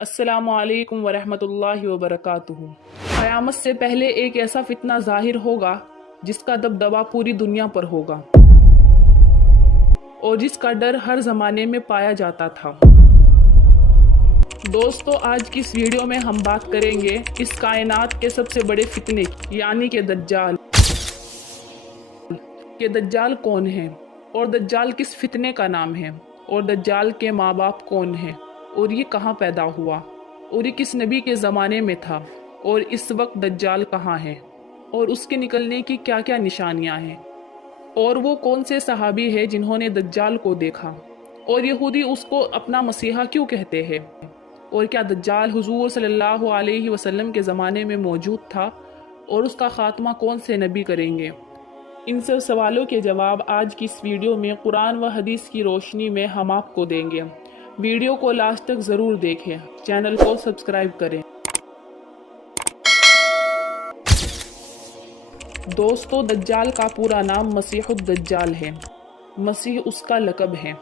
अस्सलामु अलैकुम वरहमतुल्लाहि वबरकातुहू। क़यामत से पहले एक ऐसा फितना ज़ाहिर होगा जिसका दबदबा पूरी दुनिया पर होगा और जिसका डर हर ज़माने में पाया जाता था। दोस्तों, आज की इस वीडियो में हम बात करेंगे इस कायनात के सबसे बड़े फितने यानी कि दज्जाल कौन है और दज्जाल किस फितने का नाम है और दज्जाल के माँ बाप कौन हैं और ये कहाँ पैदा हुआ और ये किस नबी के ज़माने में था और इस वक्त दज्जाल कहाँ है और उसके निकलने की क्या क्या निशानियाँ हैं और वो कौन से सहाबी है जिन्होंने दज्जाल को देखा और यहूदी उसको अपना मसीहा क्यों कहते हैं और क्या दज्जाल हुजूर सल्लल्लाहु अलैहि वसल्लम के ज़माने में मौजूद था और उसका ख़ात्मा कौन से नबी करेंगे। इन सब सवालों के जवाब आज की इस वीडियो में कुरान व हदीस की रोशनी में हम आपको देंगे। वीडियो को लास्ट तक ज़रूर देखें, चैनल को सब्सक्राइब करें। दोस्तों, दज्जाल का पूरा नाम मसीहुद दज्जाल है। मसीह उसका लक़ब है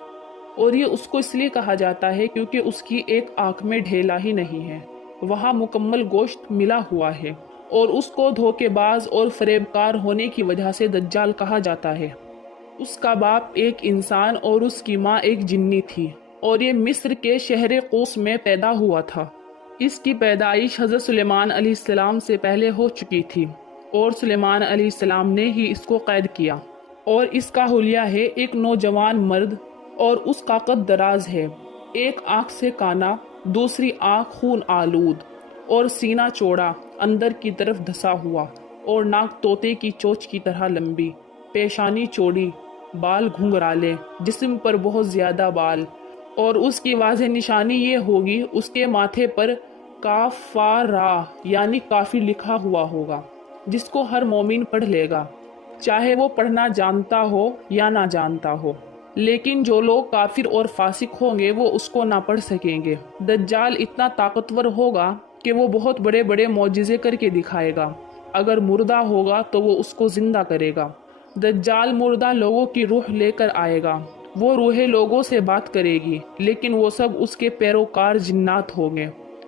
और ये उसको इसलिए कहा जाता है क्योंकि उसकी एक आँख में ढेला ही नहीं है, वहाँ मुकम्मल गोश्त मिला हुआ है और उसको धोखेबाज और फरेबकार होने की वजह से दज्जाल कहा जाता है। उसका बाप एक इंसान और उसकी माँ एक जिन्नी थी और ये मिस्र के शहर कूस में पैदा हुआ था। इसकी पैदाइश हज़रत सुलेमान अलैहिस्सलाम से पहले हो चुकी थी और सुलेमान अलैहिस्सलाम ने ही इसको कैद किया और इसका हुलिया है एक नौजवान मर्द और उसका कद दराज है, एक आँख से काना, दूसरी आँख खून आलूद और सीना चौड़ा अंदर की तरफ धसा हुआ और नाक तोते की चोंच की तरह लंबी, पेशानी चौड़ी, बाल घुंघराले, जिस्म पर बहुत ज़्यादा बाल और उसकी वाज़ेह निशानी ये होगी उसके माथे पर काफारा यानी काफी लिखा हुआ होगा जिसको हर मोमिन पढ़ लेगा, चाहे वो पढ़ना जानता हो या ना जानता हो। लेकिन जो लोग काफिर और फासिक होंगे वो उसको ना पढ़ सकेंगे। दज्जाल इतना ताकतवर होगा कि वो बहुत बड़े बड़े मौजिज़े करके दिखाएगा। अगर मुर्दा होगा तो वो उसको ज़िंदा करेगा। दज्जाल मुर्दा लोगों की रूह लेकर आएगा, वो रूहें लोगों से बात करेगी लेकिन वो सब उसके पैरोकार जिन्नात होंगे,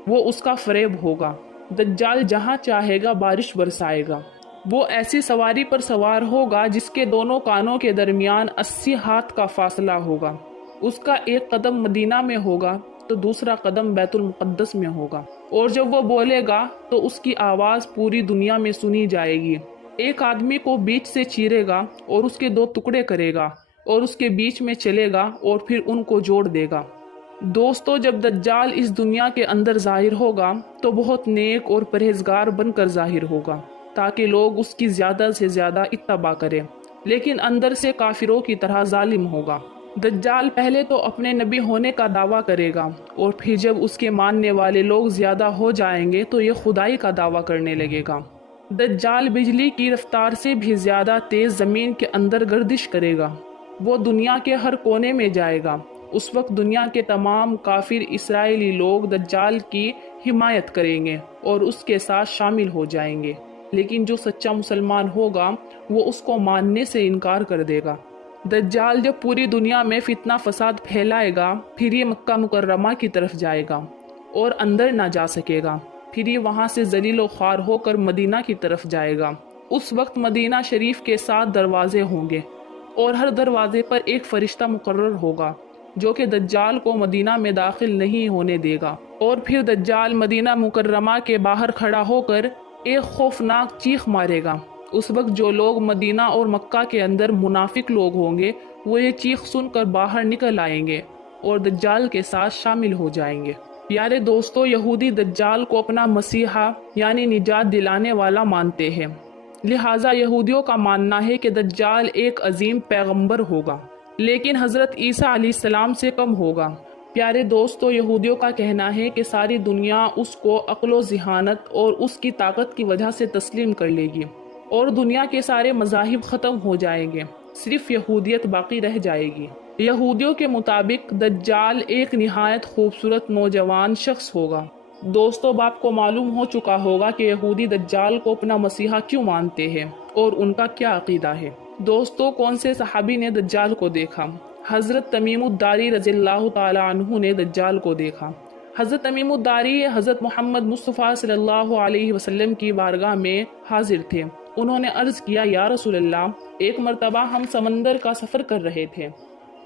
वो उसका फरेब होगा। दज्जाल जहाँ चाहेगा बारिश बरसाएगा। वो ऐसी सवारी पर सवार होगा जिसके दोनों कानों के दरमियान 80 हाथ का फासला होगा। उसका एक कदम मदीना में होगा तो दूसरा कदम बैतुल मुक़द्दस में होगा और जब वो बोलेगा तो उसकी आवाज़ पूरी दुनिया में सुनी जाएगी। एक आदमी को बीच से चीरेगा और उसके दो टुकड़े करेगा और उसके बीच में चलेगा और फिर उनको जोड़ देगा। दोस्तों, जब दज्जाल इस दुनिया के अंदर ज़ाहिर होगा तो बहुत नेक और परहेजगार बनकर ज़ाहिर होगा ताकि लोग उसकी ज़्यादा से ज़्यादा इत्तबा करें, लेकिन अंदर से काफिरों की तरह जालिम होगा। दज्जाल पहले तो अपने नबी होने का दावा करेगा और फिर जब उसके मानने वाले लोग ज़्यादा हो जाएंगे तो ये खुदाई का दावा करने लगेगा। दज्जाल बिजली की रफ्तार से भी ज़्यादा तेज़ ज़मीन के अंदर गर्दिश करेगा। वो दुनिया के हर कोने में जाएगा। उस वक्त दुनिया के तमाम काफिर इसराइली लोग दज्जाल की हिमायत करेंगे और उसके साथ शामिल हो जाएंगे, लेकिन जो सच्चा मुसलमान होगा वो उसको मानने से इनकार कर देगा। दज्जाल जब पूरी दुनिया में फितना फसाद फैलाएगा फिर ये मक्का मुकर्रमा की तरफ जाएगा और अंदर ना जा सकेगा। फिर ये वहाँ से जलील ख्वार होकर मदीना की तरफ जाएगा। उस वक्त मदीना शरीफ के 7 दरवाजे होंगे और हर दरवाजे पर एक फरिश्ता मुकर्रर होगा जो कि दज्जाल को मदीना में दाखिल नहीं होने देगा। और फिर दज्जाल मदीना मुकर्रमा के बाहर खड़ा होकर एक खौफनाक चीख मारेगा। उस वक्त जो लोग मदीना और मक्का के अंदर मुनाफिक लोग होंगे वो ये चीख सुनकर बाहर निकल आएंगे और दज्जाल के साथ शामिल हो जाएंगे। प्यारे दोस्तों, यहूदी दज्जाल को अपना मसीहा यानी निजात दिलाने वाला मानते हैं, लिहाजा यहूदियों का मानना है कि दज्जाल एक अजीम पैगंबर होगा लेकिन हज़रत ईसा अलैहिस्सलाम से कम होगा। प्यारे दोस्तों, यहूदियों का कहना है कि सारी दुनिया उसको अक्लो ज़िहानत और उसकी ताकत की वजह से तस्लीम कर लेगी और दुनिया के सारे मज़ाहिब ख़त्म हो जाएंगे, सिर्फ यहूदियत बाकी रह जाएगी। यहूदियों के मुताबिक दज्जाल एक निहायत खूबसूरत नौजवान शख्स होगा। दोस्तों, अब आपको मालूम हो चुका होगा कि यहूदी दज्जाल को अपना मसीहा क्यों मानते हैं और उनका क्या अकीदा है। दोस्तों, कौन से सहाबी ने दज्जाल को देखा? हज़रत तमीमुद्दारी रज़ियल्लाहु ताला अन्हु ने दज्जाल को देखा। حضرت تمیم الداری حضرت محمد مصطفیٰ صلی اللہ علیہ وسلم کی بارگاہ میں حاضر تھے۔ انہوں نے عرض کیا، یا رسول اللہ، ایک مرتبہ ہم سمندر کا سفر کر رہے تھے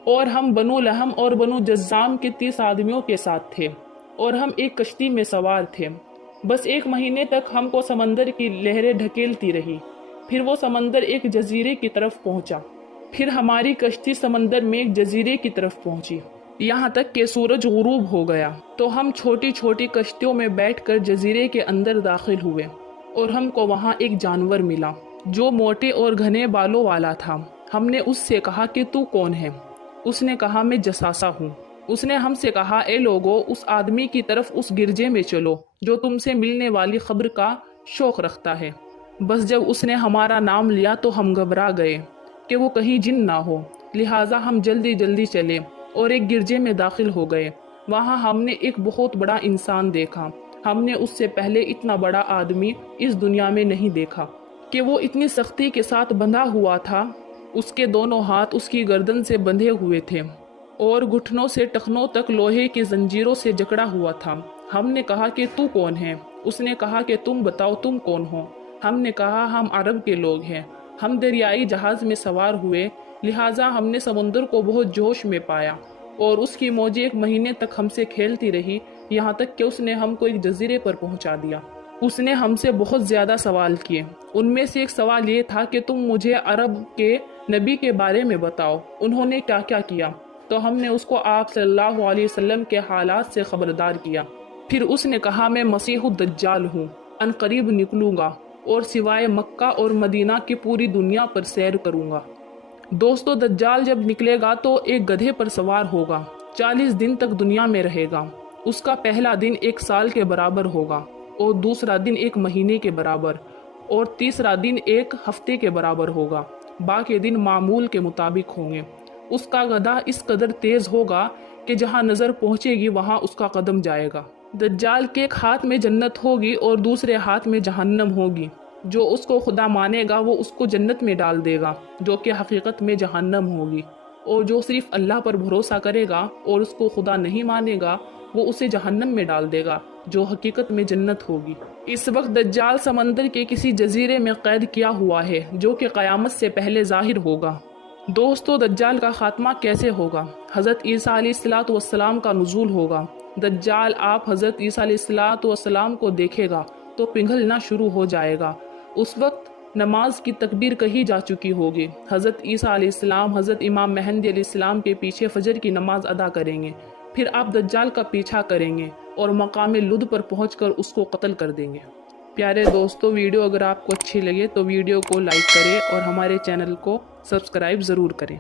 اور ہم بنو لہم اور بنو جزام کے 30 آدمیوں کے ساتھ تھے اور ہم ایک کشتی میں سوار تھے۔ بس 1 مہینے تک ہم کو سمندر کی لہریں ڈھکیلتی رہی، پھر وہ سمندر ایک جزیرے کی طرف پہنچا، پھر ہماری کشتی سمندر میں ایک جزیرے کی طرف پہنچی، یہاں تک کہ سورج غروب ہو گیا تو ہم چھوٹی چھوٹی کشتیوں میں بیٹھ کر جزیرے کے اندر داخل ہوئے اور ہم کو وہاں ایک جانور ملا جو موٹے اور گھنے بالوں والا تھا۔ ہم نے اس سے کہا کہ تو کون ہے؟ اس نے کہا، میں جساسہ ہوں۔ اس نے ہم سے کہا، اے لوگو، اس آدمی کی طرف اس گرجے میں چلو جو تم سے ملنے والی خبر کا شوق رکھتا ہے۔ بس جب اس نے ہمارا نام لیا تو ہم گھبرا گئے کہ وہ کہیں جن نہ ہو، لہٰذا ہم جلدی جلدی چلے اور ایک گرجے میں داخل ہو گئے۔ وہاں ہم نے ایک بہت بڑا انسان دیکھا۔ ہم نے اس سے پہلے اتنا بڑا آدمی اس دنیا میں نہیں دیکھا کہ وہ اتنی سختی کے ساتھ بندھا ہوا تھا۔ اس کے دونوں ہاتھ اس کی گردن سے بندھے ہوئے تھے اور گھٹنوں سے ٹخنوں تک لوہے کی زنجیروں سے جکڑا ہوا تھا۔ ہم نے کہا کہ تو کون ہے؟ اس نے کہا کہ تم بتاؤ تم کون ہو؟ ہم نے کہا، ہم عرب کے لوگ ہیں، ہم دریائی جہاز میں سوار ہوئے، لہٰذا ہم نے سمندر کو بہت جوش میں پایا اور اس کی موجیں 1 مہینے تک ہم سے کھیلتی رہی، یہاں تک کہ اس نے ہم کو ایک جزیرے پر پہنچا دیا۔ اس نے ہم سے بہت زیادہ سوال کیے، ان میں سے ایک سوال یہ تھا کہ تم مجھے عرب کے نبی کے بارے میں بتاؤ، انہوں نے کیا کیا کیا؟ تو ہم نے اس کو آپ صلی اللہ علیہ وسلم کے حالات سے خبردار کیا۔ پھر اس نے کہا، میں مسیح الدجال ہوں، ان قریب نکلوں گا اور سوائے مکہ اور مدینہ کی پوری دنیا پر سیر کروں گا۔ دوستو، دجال جب نکلے گا تو ایک گدھے پر سوار ہوگا، 40 دن تک دنیا میں رہے گا۔ اس کا پہلا دن 1 سال کے برابر ہوگا اور دوسرا دن 1 مہینے کے برابر اور تیسرا دن 1 ہفتے کے برابر ہوگا، باقی دن معمول کے مطابق ہوں گے۔ اس کا گدھا اس قدر تیز ہوگا کہ جہاں نظر پہنچے گی وہاں اس کا قدم جائے گا۔ دجال کے ایک ہاتھ میں جنت ہوگی اور دوسرے ہاتھ میں جہنم ہوگی۔ جو اس کو خدا مانے گا وہ اس کو جنت میں ڈال دے گا، جو کہ حقیقت میں جہنم ہوگی، اور جو صرف اللہ پر بھروسہ کرے گا اور اس کو خدا نہیں مانے گا وہ اسے جہنم میں ڈال دے گا، جو حقیقت میں جنت ہوگی۔ اس وقت دجال سمندر کے کسی جزیرے میں قید کیا ہوا ہے جو کہ قیامت سے پہلے ظاہر ہوگا۔ دوستو، دجال کا خاتمہ کیسے ہوگا؟ حضرت عیسیٰ علیہ السلام کا نزول ہوگا۔ دجال آپ حضرت عیسیٰ علیہ السلام کو دیکھے گا تو پنگھلنا شروع ہو جائے گا۔ اس وقت نماز کی تکبیر کہی جا چکی ہوگی۔ حضرت عیسیٰ علیہ السلام حضرت امام مہدی علیہ السلام کے پیچھے فجر کی نماز ادا کریں گے، پھر آپ دجال کا پیچھا کریں گے اور مقام لد پر پہنچ کر اس کو قتل کر دیں گے۔ پیارے دوستو، ویڈیو اگر آپ کو اچھی لگے تو ویڈیو کو لائک کریں اور ہمارے چینل کو سبسکرائب ضرور کریں۔